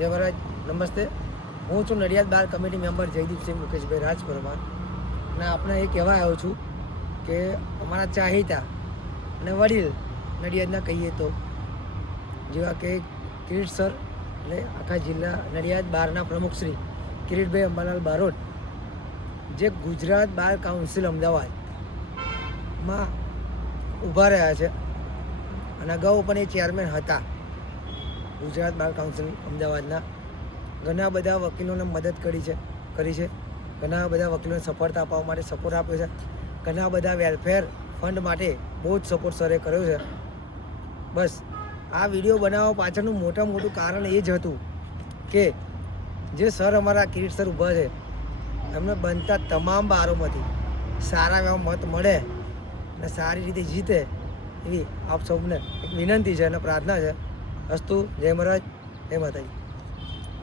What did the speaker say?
જય મહારાજ, નમસ્તે. હું છું નડિયાદ બાર કમિટી મેમ્બર જયદીપસિંહ મુકેશભાઈ રાજપરમાર, અને આપણે એ કહેવા આવ્યો છું કે અમારા ચાહીતા અને વડીલ નડિયાદના કહીએ તો જેવા કે કિરીટ સર, એટલે આખા જિલ્લા નડિયાદ બારના પ્રમુખ શ્રી કિરીટભાઈ અંબાલાલ બારોટ, જે ગુજરાત બાર કાઉન્સિલ અમદાવાદમાં ઊભા રહ્યા છે અને અગાઉ પણ એ ચેરમેન હતા ગુજરાત બાર કાઉન્સિલ અમદાવાદના. ઘણા બધા વકીલોને મદદ કરી છે, ઘણા બધા વકીલોને સફળતા અપાવવા માટે સપોર્ટ આપ્યો છે. ઘણા બધા વેલફેર ફંડ માટે બહુ જ સપોર્ટ સરે કર્યો છે. બસ આ વિડીયો બનાવવા પાછળનું મોટું કારણ એ જ હતું કે જે સર અમારા કિરીટ સર ઊભા છે, એમને બનતા તમામ બારોમાંથી સારા એવા મત મળે અને સારી રીતે જીતે એવી આપ સૌને એક વિનંતી છે અને પ્રાર્થના છે. અસ્તુ. જય મહારાજ, જય માતાજી.